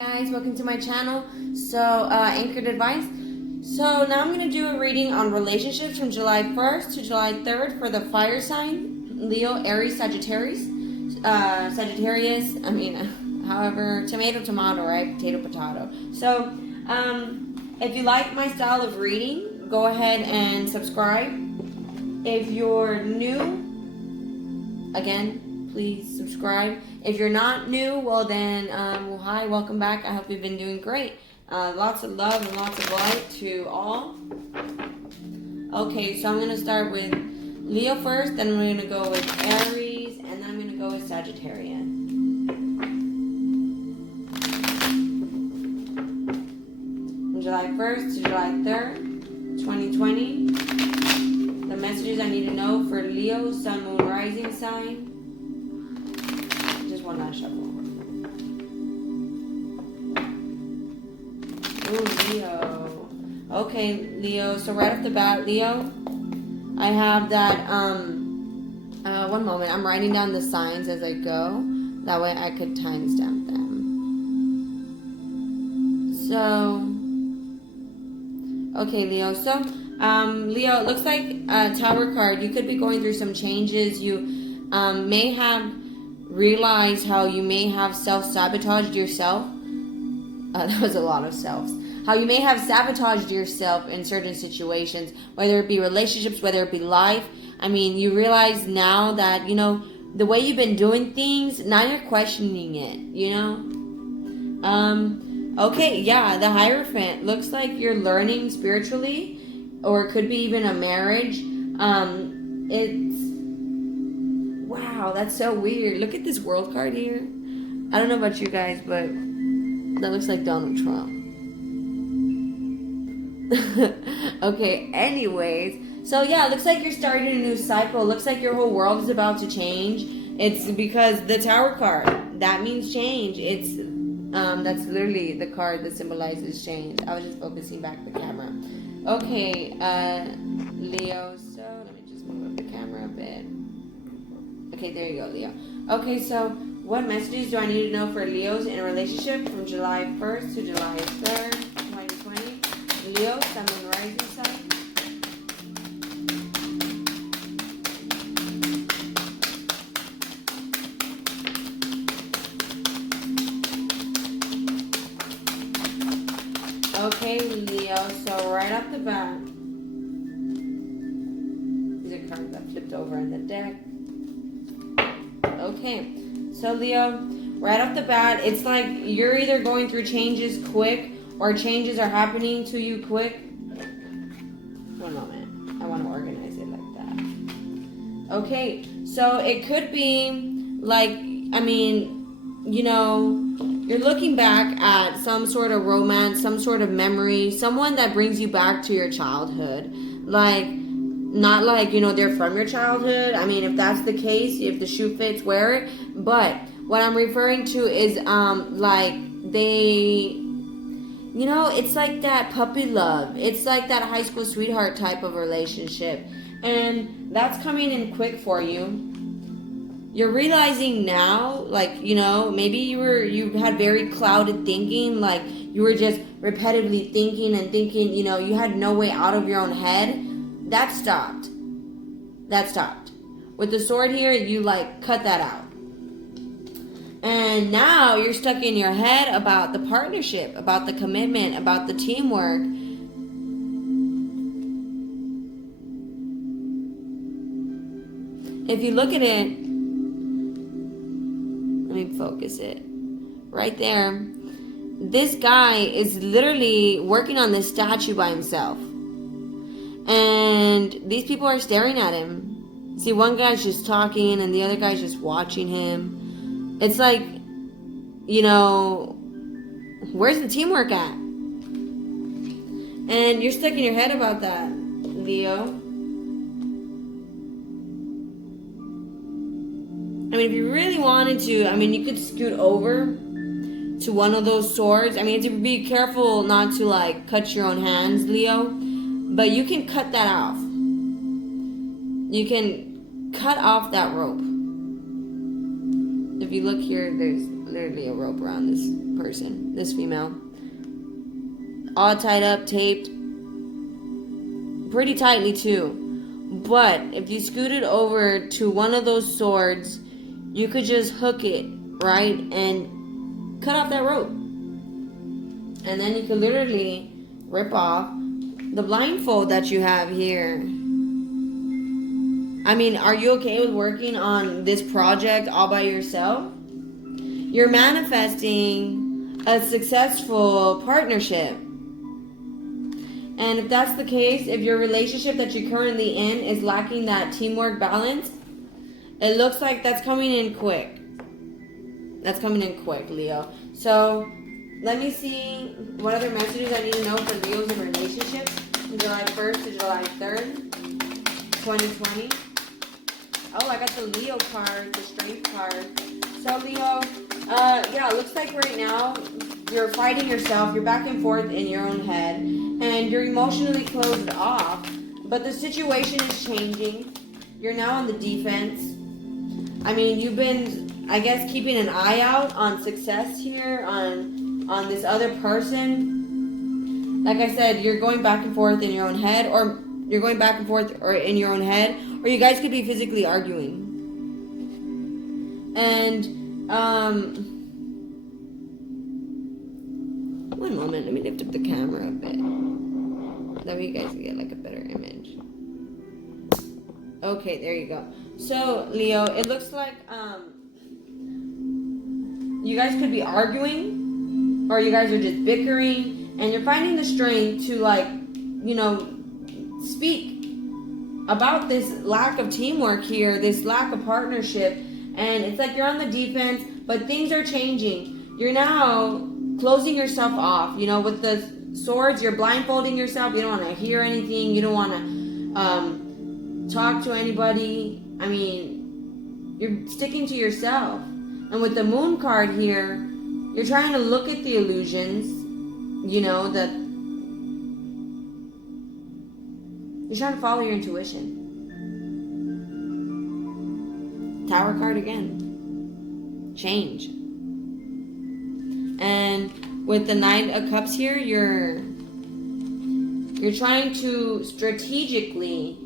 Guys, welcome to my channel. So Anchoredadvice. So now I'm going to do a reading on relationships from July 1st to July 3rd for the fire sign Leo, Aries, Sagittarius. However, tomato, right? Potato. So if you like my style of reading, go ahead and subscribe. If you're new, again, please subscribe. If you're not new, well then, hi, welcome back. I hope you've been doing great. Lots of love and lots of light to all. Okay, so I'm going to start with Leo first, then we're going to go with Aries, and then I'm going to go with Sagittarius. From July 1st to July 3rd, 2020. The messages I need to know for Leo, Sun, Moon, Rising sign. Just one last shuffle. Ooh, Leo. Okay, Leo. So right off the bat, Leo, I have that, one moment. I'm writing down the signs as I go. That way I could timestamp them. So, okay, Leo. So, Leo, it looks like a Tower card. You could be going through some changes. You may have realized how you may have self-sabotaged yourself. That was a lot of selves. How you may have sabotaged yourself in certain situations, whether it be relationships, whether it be life. I mean, you realize now that, the way you've been doing things, now you're questioning it, Okay, yeah, the Hierophant. Looks like you're learning spiritually, or it could be even a marriage. Wow, that's so weird. Look at this World card here. I don't know about you guys, but that looks like Donald Trump. Okay, anyways. So yeah, it looks like you're starting a new cycle. It looks like your whole world is about to change. It's because the Tower card, that means change. It's that's literally the card that symbolizes change. I was just focusing back the camera. Okay, Leo, so let me just move up the camera a bit. Okay, there you go, Leo. Okay, so what messages do I need to know for Leos in a relationship from July 1st to July 3rd, 2020? Leo, Sun, Moon, Rising sign. Okay, Leo, so right off the bat, these are cards that flipped over in the deck. Okay, so Leo, right off the bat, it's like you're either going through changes quick or changes are happening to you quick. One moment, I want to organize it like that. Okay, so it could be like, you're looking back at some sort of romance, some sort of memory, someone that brings you back to your childhood. Like, not like, they're from your childhood. I mean, if that's the case, if the shoe fits, wear it. But what I'm referring to is, it's like that puppy love. It's like that high school sweetheart type of relationship. And that's coming in quick for you. You're realizing now, maybe you had very clouded thinking, like you were just repetitively thinking and thinking, you had no way out of your own head. That stopped. With the sword here, you cut that out. And now you're stuck in your head about the partnership, about the commitment, about the teamwork. If you look at it, let me focus it. Right there. This guy is literally working on this statue by himself. And these people are staring at him. See, one guy's just talking and the other guy's just watching him. It's like, where's the teamwork at? And you're stuck in your head about that, Leo. If you really wanted to, you could scoot over to one of those swords. To be careful not to, cut your own hands, Leo. But you can cut that off. You can cut off that rope. If you look here, there's literally a rope around this person, this female. All tied up, taped. Pretty tightly too. But if you scooted over to one of those swords, you could just hook it, right? And cut off that rope. And then you could literally rip off the blindfold that you have here. I mean, are you okay with working on this project all by yourself? You're manifesting a successful partnership. And if that's the case, if your relationship that you're currently in is lacking that teamwork balance, it looks like that's coming in quick. That's coming in quick, Leo. So let me see what other messages I need to know for Leo's in relationships from July 1st to July 3rd, 2020. Oh, I got the Leo card, the Strength card. So Leo, yeah, it looks like right now you're fighting yourself. You're back and forth in your own head. And you're emotionally closed off. But the situation is changing. You're now on the defense. I mean, you've been, I guess, keeping an eye out on success here, on this other person. Like I said, you're going back and forth in your own head, or you're going back and forth or in your own head, or you guys could be physically arguing. And, one moment, let me lift up the camera a bit. That way you guys can get like a better image. Okay, there you go. So, Leo, it looks like you guys could be arguing, or you guys are just bickering, and you're finding the strength to, like, you know, speak about this lack of teamwork here, this lack of partnership. And it's like you're on the defense, but things are changing. You're now closing yourself off, you know, with the swords. You're blindfolding yourself. You don't want to hear anything. You don't want to talk to anybody. I mean, you're sticking to yourself. And with the Moon card here, you're trying to look at the illusions, you know, that you're trying to follow your intuition. Tower card again. Change. And with the Knight of Cups here, you're trying to strategically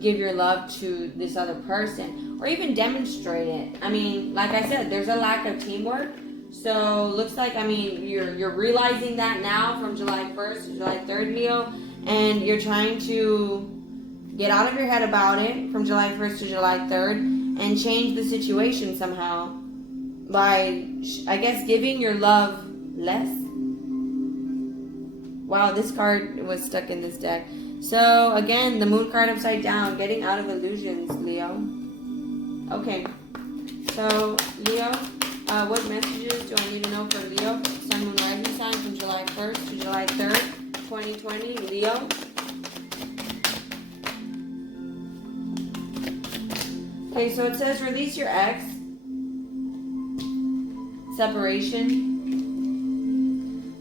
give your love to this other person, or even demonstrate it. I mean, like I said, there's a lack of teamwork. So looks like, I mean, you're realizing that now from July 1st to July 3rd, Leo, and you're trying to get out of your head about it from July 1st to July 3rd and change the situation somehow by, I guess, giving your love less. Wow, this card was stuck in this deck. So, again, the Moon card upside down, getting out of illusions, Leo. Okay. So, Leo, what messages do I need to know for Leo? Sun, Moon, Rising sign from July 1st to July 3rd, 2020. Leo. Okay, so it says release your ex. Separation.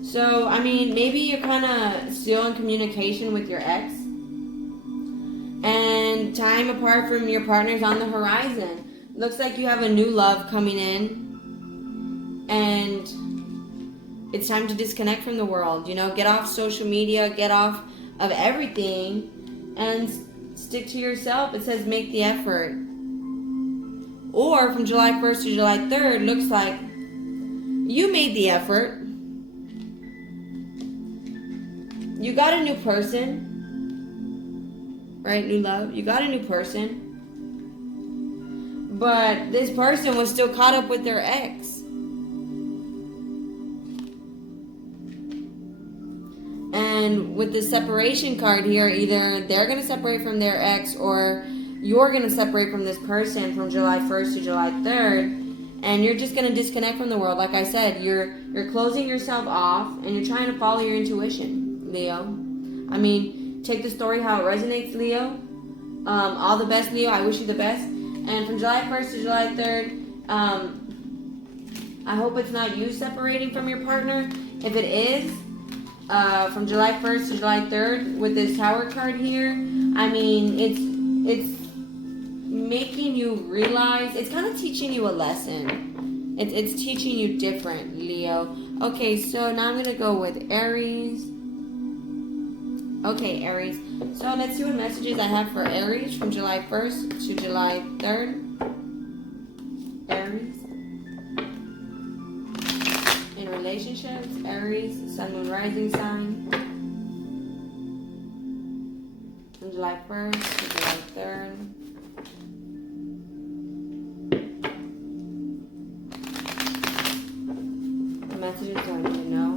So, I mean, maybe you're kind of still in communication with your ex. And time apart from your partner's on the horizon. Looks like you have a new love coming in. And it's time to disconnect from the world. You know, get off social media, get off of everything, and stick to yourself. It says make the effort. Or from July 1st to July 3rd, looks like you made the effort. You got a new person, right? New love. You got a new person. But this person was still caught up with their ex. And with the separation card here, either they're going to separate from their ex, or you're going to separate from this person from July 1st to July 3rd. And you're just going to disconnect from the world. Like I said, you're closing yourself off, and you're trying to follow your intuition, Leo. I mean, take the story how it resonates, Leo. All the best, Leo. I wish you the best. And from July 1st to July 3rd, I hope it's not you separating from your partner. If it is, from July 1st to July 3rd, with this Tower card here, I mean, it's making you realize, it's kind of teaching you a lesson. It's teaching you different, Leo. Okay, so now I'm going to go with Aries. Okay, Aries. So let's see what messages I have for Aries from July 1st to July 3rd. Aries. In relationships, Aries, Sun, Moon, Rising sign. From July 1st to July 3rd. The messages do I need to know?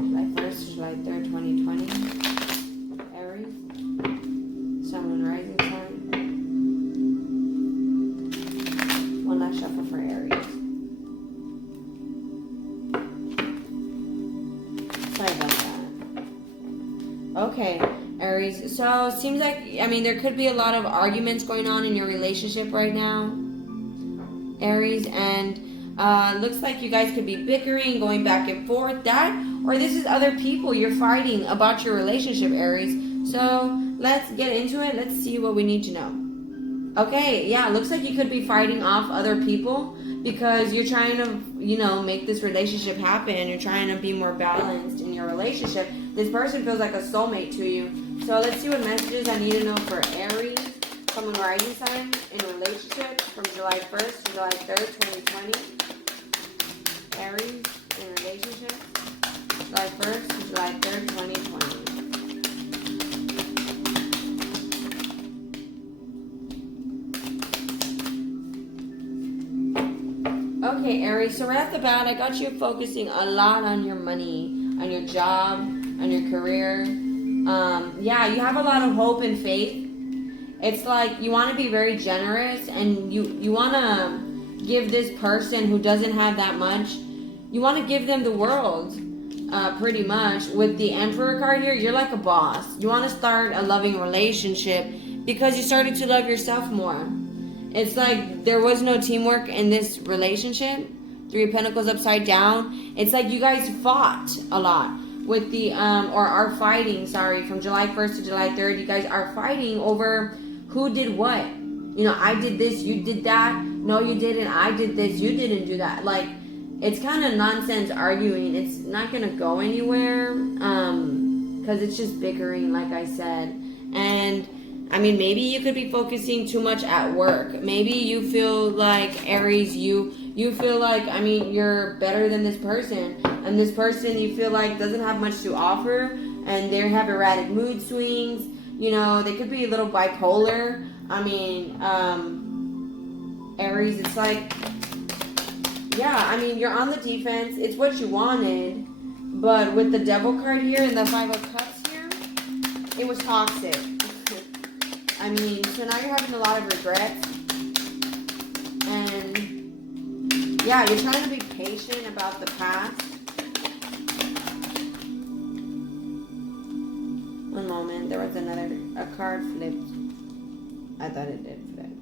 July 1st to July 3rd, 2020. Aries. Sun, Moon, Rising sign. One last shuffle for Aries. Sorry about that. Okay, Aries. So, seems like, I mean, there could be a lot of arguments going on in your relationship right now, Aries, and looks like you guys could be bickering, going back and forth. That, or this is other people you're fighting about your relationship, Aries. So, let's get into it. Let's see what we need to know. Okay, yeah, looks like you could be fighting off other people because you're trying to, you know, make this relationship happen. You're trying to be more balanced in your relationship. This person feels like a soulmate to you. So let's see what messages I need to know for Aries, Sun, Moon, Rising sign in relationship from July 1st to July 3rd, 2020. Aries in relationship, July 1st to July 3rd, 2020. Okay, Aries, so right off the bat, I got you focusing a lot on your money, on your job, on your career. Yeah, you have a lot of hope and faith. It's like you want to be very generous, and you want to give this person who doesn't have that much, you want to give them the world, pretty much. With the Emperor card here, you're like a boss. You want to start a loving relationship because you started to love yourself more. It's like there was no teamwork in this relationship. Three of Pentacles upside down. It's like you guys fought a lot with the, or are fighting, sorry, from July 1st to July 3rd. You guys are fighting over who did what. You know, I did this, you did that. No, you didn't. I did this, you didn't do that. Like, it's kind of nonsense arguing. It's not going to go anywhere, because it's just bickering, like I said. And I mean, maybe you could be focusing too much at work. Maybe you feel like, Aries, you feel like, I mean, you're better than this person. And this person you feel like doesn't have much to offer. And they have erratic mood swings. You know, they could be a little bipolar. I mean, Aries, it's like, yeah, I mean, you're on the defense. It's what you wanted. But with the Devil card here and the Five of Cups here, it was toxic. I mean, so now you're having a lot of regrets. And yeah, you're trying to be patient about the past. One moment, there was a card flipped. I thought it did flip.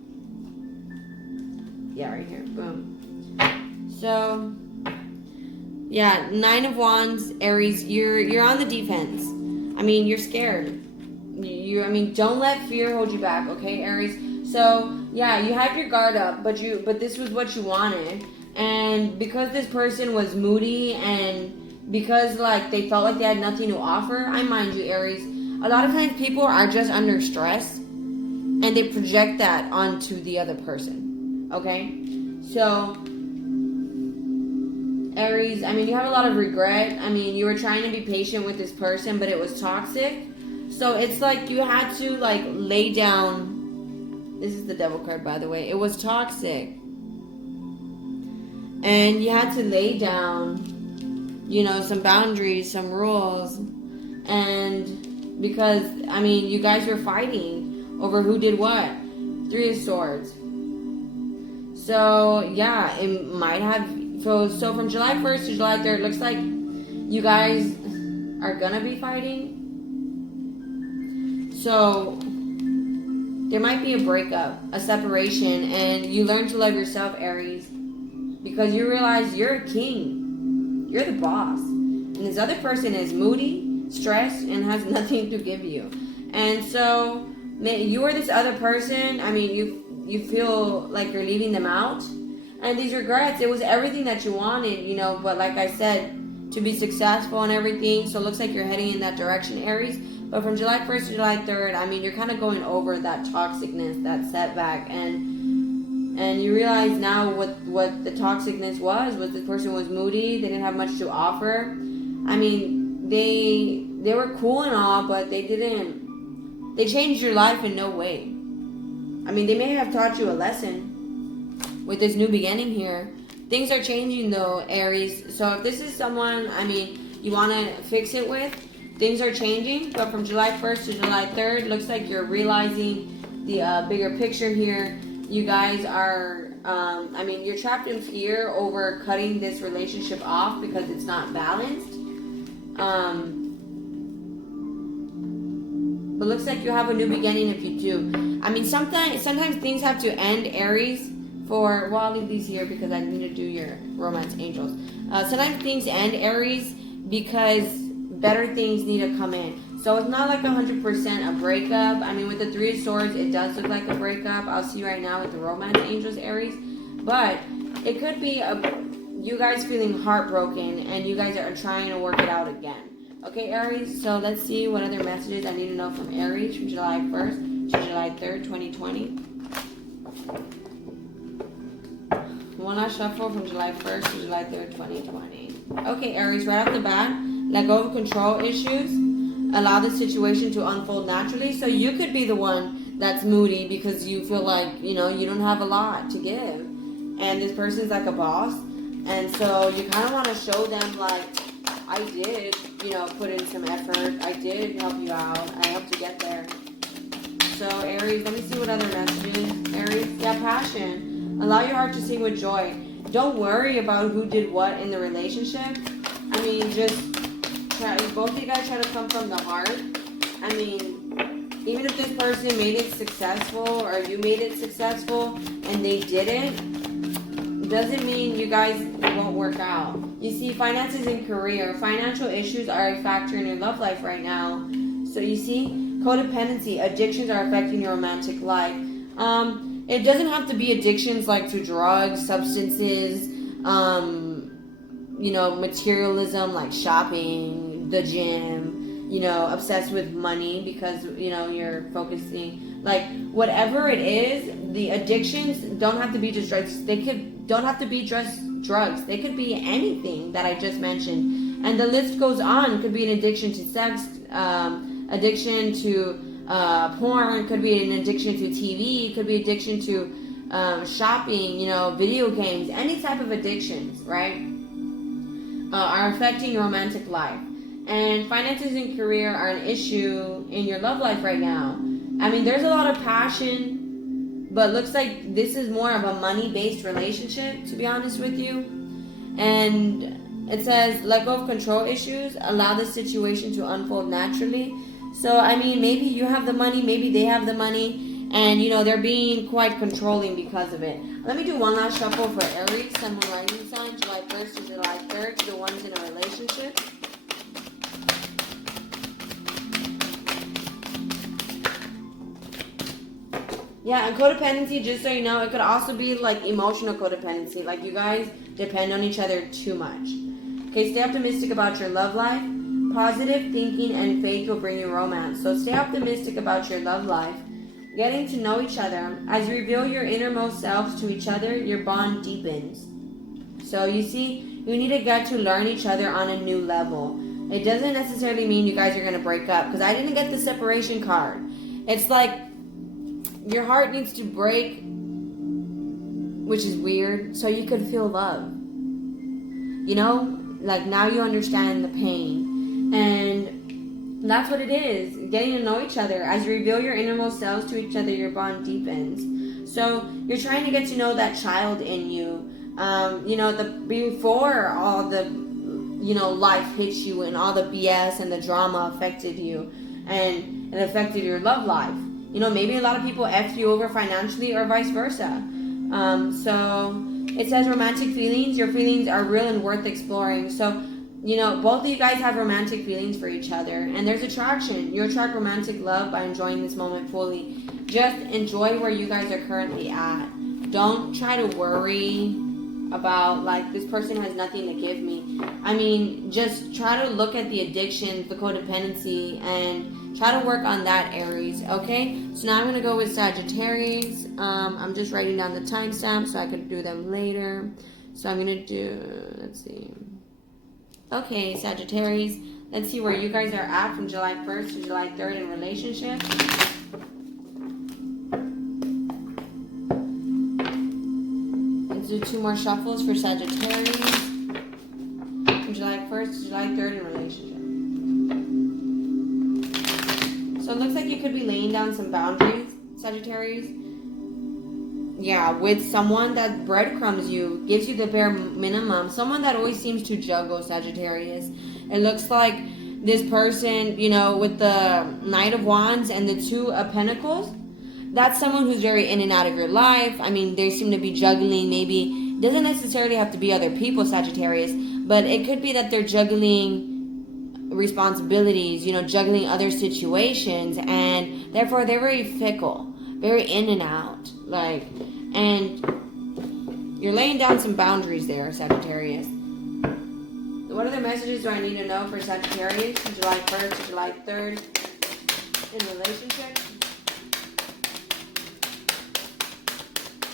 Yeah, right here, boom. So, yeah, Nine of Wands, Aries, you're on the defense. I mean, you're scared. I mean, don't let fear hold you back, okay, Aries? So, yeah, you had your guard up, but this was what you wanted. And because this person was moody and because, like, they felt like they had nothing to offer, I mind you, Aries, a lot of times people are just under stress and they project that onto the other person, okay? So, Aries, I mean, you have a lot of regret. I mean, you were trying to be patient with this person, but it was toxic. So it's like you had to, like, lay down. This is the Devil card, by the way. It was toxic. And you had to lay down, you know, some boundaries, some rules. And because, I mean, you guys were fighting over who did what. Three of Swords. So, yeah, it might have... So from July 1st to July 3rd, it looks like you guys are going to be fighting. So, there might be a breakup, a separation, and you learn to love yourself, Aries, because you realize you're a king. You're the boss. And this other person is moody, stressed, and has nothing to give you. And so, you or this other person, I mean, you feel like you're leaving them out. And these regrets, it was everything that you wanted, you know, but like I said, to be successful and everything. So it looks like you're heading in that direction, Aries. But from July 1st to July 3rd, I mean, you're kind of going over that toxicness, that setback, and you realize now what the toxicness was this person was moody, they didn't have much to offer. I mean, they were cool and all, but they changed your life in no way. I mean, they may have taught you a lesson with this new beginning here. Things are changing though, Aries. So if this is someone, I mean, you want to fix it with, things are changing. But from July 1st to July 3rd, looks like you're realizing the bigger picture here. You guys are, I mean, you're trapped in fear over cutting this relationship off because it's not balanced. But looks like you have a new beginning if you do. I mean, sometimes things have to end, Aries. Well, I'll leave these here because I need to do your romance angels. Sometimes things end, Aries, because better things need to come in. So it's not like 100% a breakup. I mean, with the Three of Swords, it does look like a breakup. I'll see right now with the romance angels, Aries. But it could be you guys feeling heartbroken and you guys are trying to work it out again. Okay, Aries? So let's see what other messages I need to know from Aries from July 1st to July 3rd, 2020. One last shuffle from July 1st to July 3rd, 2020. Okay, Aries, right off the bat, let go of control issues. Allow the situation to unfold naturally. So you could be the one that's moody because you feel like, you know, you don't have a lot to give. And this person's like a boss. And so you kind of want to show them, like, I did, you know, put in some effort. I did help you out. I helped you get there. So, Aries, let me see what other messages. Aries, yeah, passion. Allow your heart to sing with joy. Don't worry about who did what in the relationship. I mean, just both of you guys try to come from the heart. I mean, even if this person made it successful or you made it successful and they didn't, doesn't mean you guys won't work out. You see, finances and career, financial issues are a factor in your love life right now. So you see, codependency, addictions are affecting your romantic life. It doesn't have to be addictions like to drugs, substances, you know, materialism like shopping, the gym, you know, obsessed with money because, you know, you're focusing, like whatever it is, the addictions don't have to be just drugs. Don't have to be just drugs. They could be anything that I just mentioned. And the list goes on. It could be an addiction to sex, addiction to porn, could be an addiction to TV, could be addiction to shopping, you know, video games, any type of addictions, right, are affecting your romantic life. And finances and career are an issue in your love life right now. I mean, there's a lot of passion, but looks like this is more of a money-based relationship, to be honest with you. And it says, let go of control issues, allow the situation to unfold naturally. So, I mean, maybe you have the money, maybe they have the money, and, you know, they're being quite controlling because of it. Let me do one last shuffle for Aries, Sun, Moon, Rising Sign, July 1st to July 3rd, to the ones in a relationship. Yeah, and codependency, just so you know, it could also be like emotional codependency, like you guys depend on each other too much. Okay, stay optimistic about your love life. Positive thinking and faith will bring you romance. So stay optimistic about your love life. Getting to know each other. As you reveal your innermost selves to each other, your bond deepens. So you see, you need to get to learn each other on a new level. It doesn't necessarily mean you guys are going to break up, because I didn't get the separation card. It's like your heart needs to break, which is weird, so you could feel love. You know, like now you understand the pain. And that's what it is, getting to know each other. As you reveal your innermost selves to each other, your bond deepens. So you're trying to get to know that child in you. You know, before all the, you know, life hits you and all the BS and the drama affected you, and it affected your love life. You know, maybe a lot of people effed you over financially or vice versa. So it says romantic feelings. Your feelings are real and worth exploring. So you know, both of you guys have romantic feelings for each other, and there's attraction. You attract romantic love by enjoying this moment fully. Just enjoy where you guys are currently at. Don't try to worry about, like, this person has nothing to give me. I mean, just try to look at the addictions, the codependency, and try to work on that, Aries, okay? So now I'm going to go with Sagittarius. I'm just writing down the timestamp so I could do them later. So I'm going to do, let's see. Okay, Sagittarius, let's see where you guys are at from July 1st to July 3rd in relationship. Let's do 2 more shuffles for Sagittarius from July 1st to July 3rd in relationship. So it looks like you could be laying down some boundaries, Sagittarius. Yeah, with someone that breadcrumbs you, gives you the bare minimum. Someone that always seems to juggle, Sagittarius. It looks like this person, you know, with the Knight of Wands and the 2 of Pentacles, that's someone who's very in and out of your life. I mean, they seem to be juggling, maybe, doesn't necessarily have to be other people, Sagittarius, but it could be that they're juggling responsibilities, you know, juggling other situations, and therefore they're very fickle, very in and out, like, and you're laying down some boundaries there, Sagittarius. What other messages do I need to know for Sagittarius from July 1st to July 3rd in relationship?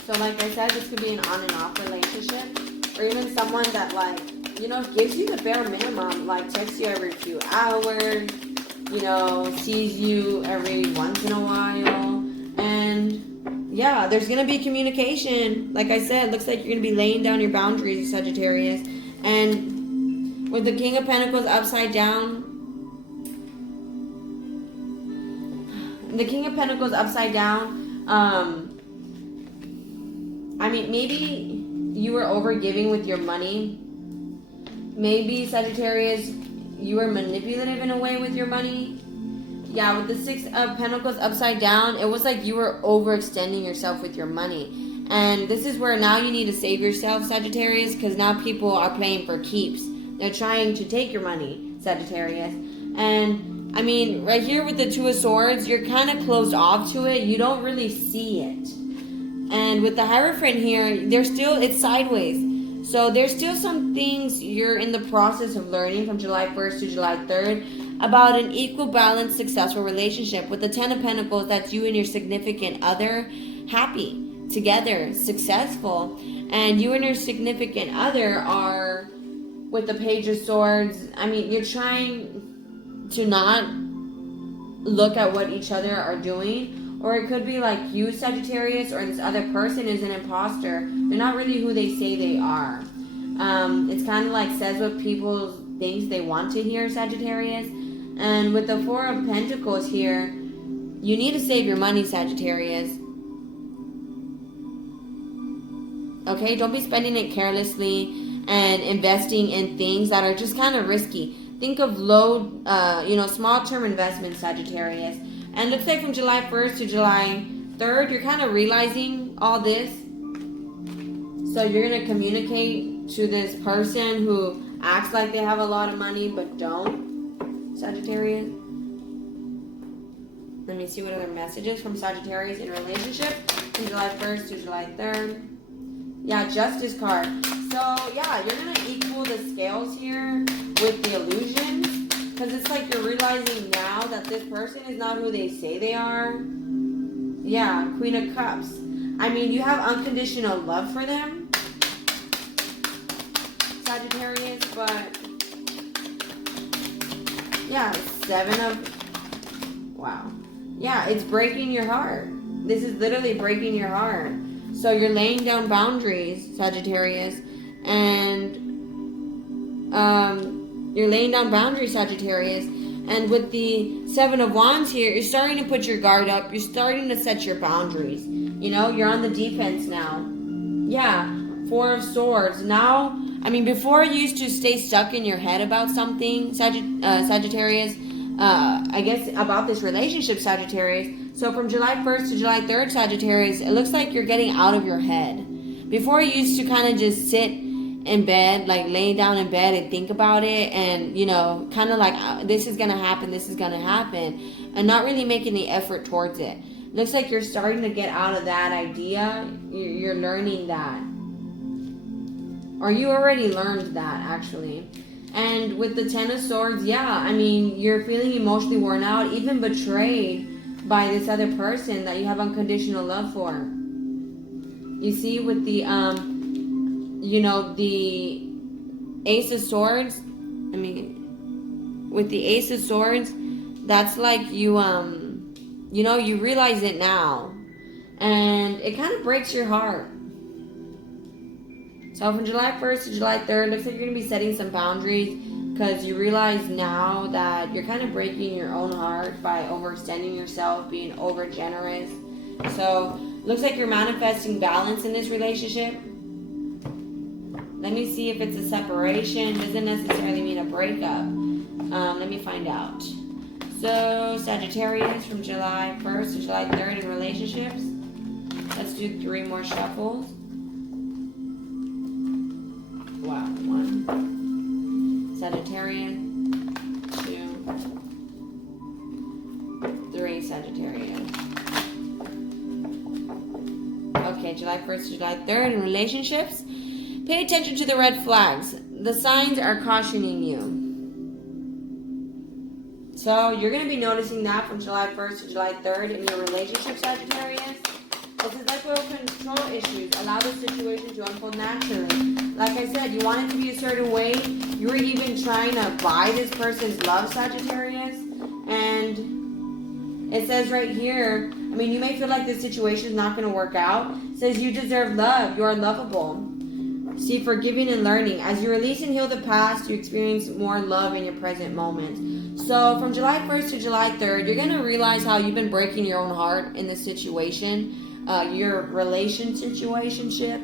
So like I said, this could be an on and off relationship, or even someone that, like, you know, gives you the bare minimum, like texts you every few hours, you know, sees you every once in a while, and yeah, there's going to be communication. Like I said, looks like you're going to be laying down your boundaries, Sagittarius. And with the King of Pentacles upside down, I mean, maybe you were overgiving with your money. Maybe, Sagittarius, you were manipulative in a way with your money. Yeah, with the 6 of Pentacles upside down, it was like you were overextending yourself with your money. And this is where now you need to save yourself, Sagittarius, because now people are playing for keeps. They're trying to take your money, Sagittarius. And, I mean, right here with the 2 of Swords, you're kind of closed off to it. You don't really see it. And with the Hierophant here, it's sideways. So there's still some things you're in the process of learning from July 1st to July 3rd about an equal, balanced, successful relationship. With the 10 of Pentacles, that's you and your significant other, happy, together, successful. And you and your significant other are, with the Page of Swords, I mean, you're trying to not look at what each other are doing. Or it could be like you, Sagittarius, or this other person is an imposter. They're not really who they say they are. It's kind of like says what people think they want to hear, Sagittarius. And with the 4 of Pentacles here, you need to save your money, Sagittarius. Okay, don't be spending it carelessly and investing in things that are just kind of risky. Think of low, small-term investments, Sagittarius. And looks like from July 1st to July 3rd, you're kind of realizing all this. So you're going to communicate to this person who acts like they have a lot of money but don't, Sagittarius. Let me see what other messages from Sagittarius in relationship from July 1st to July 3rd. Yeah, Justice card. So, yeah, you're going to equal the scales here with the illusions. Because it's like you're realizing now that this person is not who they say they are. Yeah, Queen of Cups. I mean, you have unconditional love for them, Sagittarius, but yeah, 7 of... Wow. Yeah, it's breaking your heart. This is literally breaking your heart. So you're laying down boundaries, Sagittarius, and you're laying down boundaries, Sagittarius. And with the 7 of Wands here, you're starting to put your guard up. You're starting to set your boundaries. You know, you're on the defense now. Yeah, 4 of Swords. Now, I mean, before you used to stay stuck in your head about something, Sagittarius. I guess about this relationship, Sagittarius. So from July 1st to July 3rd, Sagittarius, it looks like you're getting out of your head. Before you used to kind of just sit in bed, like laying down in bed and think about it, and you know, kind of like this is gonna happen, and not really making the effort towards it. Looks like you're starting to get out of that idea. You're learning that, or you already learned that actually. And with the Ten of Swords, yeah, I mean, you're feeling emotionally worn out, even betrayed by this other person that you have unconditional love for. You see, with the you know, the Ace of Swords, I mean, with the Ace of Swords, that's like you you know, you realize it now, and it kind of breaks your heart. So from July 1st to July 3rd, looks like you're going to be setting some boundaries, because you realize now that you're kind of breaking your own heart by overextending yourself, being over generous. So looks like you're manifesting balance in this relationship. Let me see if it's a separation. Doesn't necessarily mean a breakup. Let me find out. So Sagittarius, from July 1st to July 3rd in relationships. Let's do 3 more shuffles. Wow, 1. Sagittarius. 2. 3 Sagittarius. Okay, July 1st to July 3rd in relationships. Pay attention to the red flags. The signs are cautioning you. So you're going to be noticing that from July 1st to July 3rd in your relationship, Sagittarius. This is like will control issues. Allow the situation to unfold naturally. Like I said, you want it to be a certain way. You were even trying to buy this person's love, Sagittarius. And it says right here, I mean, you may feel like this situation is not going to work out. It says you deserve love. You are lovable. See, forgiving and learning. As you release and heal the past, you experience more love in your present moment. So from July 1st to July 3rd, you're going to realize how you've been breaking your own heart in this situation. Your relation situationship.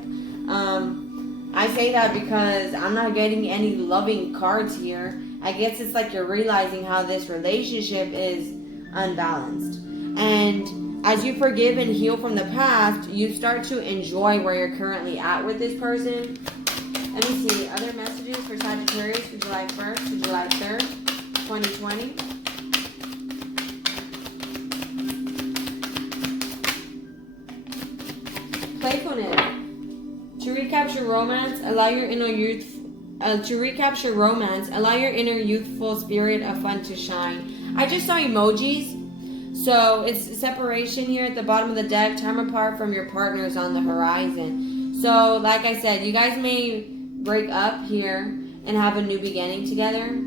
I say that because I'm not getting any loving cards here. I guess it's like you're realizing how this relationship is unbalanced. And as you forgive and heal from the past, you start to enjoy where you're currently at with this person. Let me see. Other messages for Sagittarius from July 1st to July 3rd, 2020. Playfulness. To recapture romance, allow your inner youthful spirit of fun to shine. I just saw emojis. So it's separation here at the bottom of the deck. Time apart from your partners on the horizon. So like I said, you guys may break up here and have a new beginning together.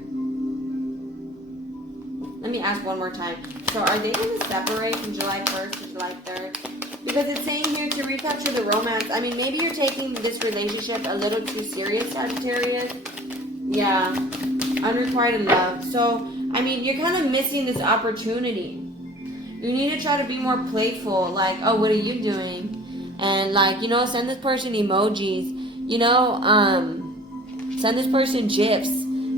Let me ask one more time. So are they going to separate from July 1st to July 3rd? Because it's saying here to recapture the romance. I mean, maybe you're taking this relationship a little too serious, Sagittarius. Yeah. Unrequited love. So, I mean, you're kind of missing this opportunity. You need to try to be more playful. Like, oh, what are you doing? And, like, you know, send this person emojis. You know, send this person GIFs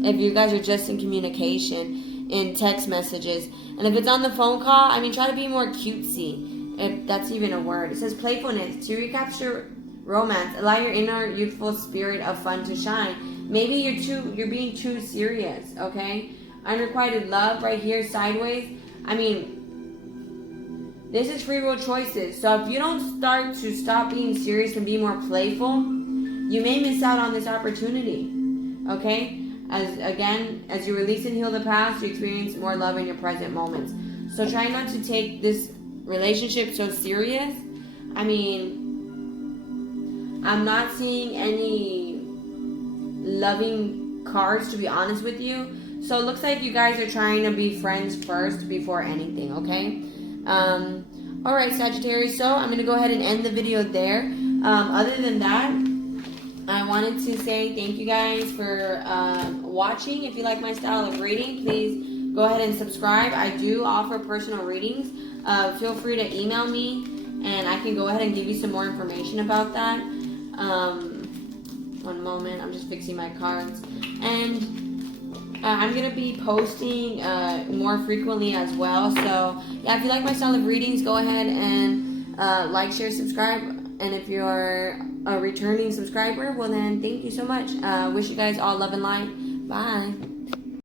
if you guys are just in communication, in text messages. And if it's on the phone call, I mean, try to be more cutesy. If that's even a word. It says playfulness. To recapture romance, allow your inner youthful spirit of fun to shine. Maybe you're being too serious, okay? Unrequited love right here, sideways. I mean, this is free will choices. So if you don't stop being serious and be more playful, you may miss out on this opportunity, okay? As you release and heal the past, you experience more love in your present moments. So try not to take this relationship so serious. I mean, I'm not seeing any loving cards, to be honest with you. So it looks like you guys are trying to be friends first before anything, okay? Alright, Sagittarius, so I'm going to go ahead and end the video there. Other than that, I wanted to say thank you guys for watching. If you like my style of reading, please go ahead and subscribe. I do offer personal readings. Feel free to email me, and I can go ahead and give you some more information about that. One moment, I'm just fixing my cards. And I'm going to be posting more frequently as well. So, yeah, if you like my style of readings, go ahead and like, share, subscribe. And if you're a returning subscriber, well then, thank you so much. Wish you guys all love and light. Bye.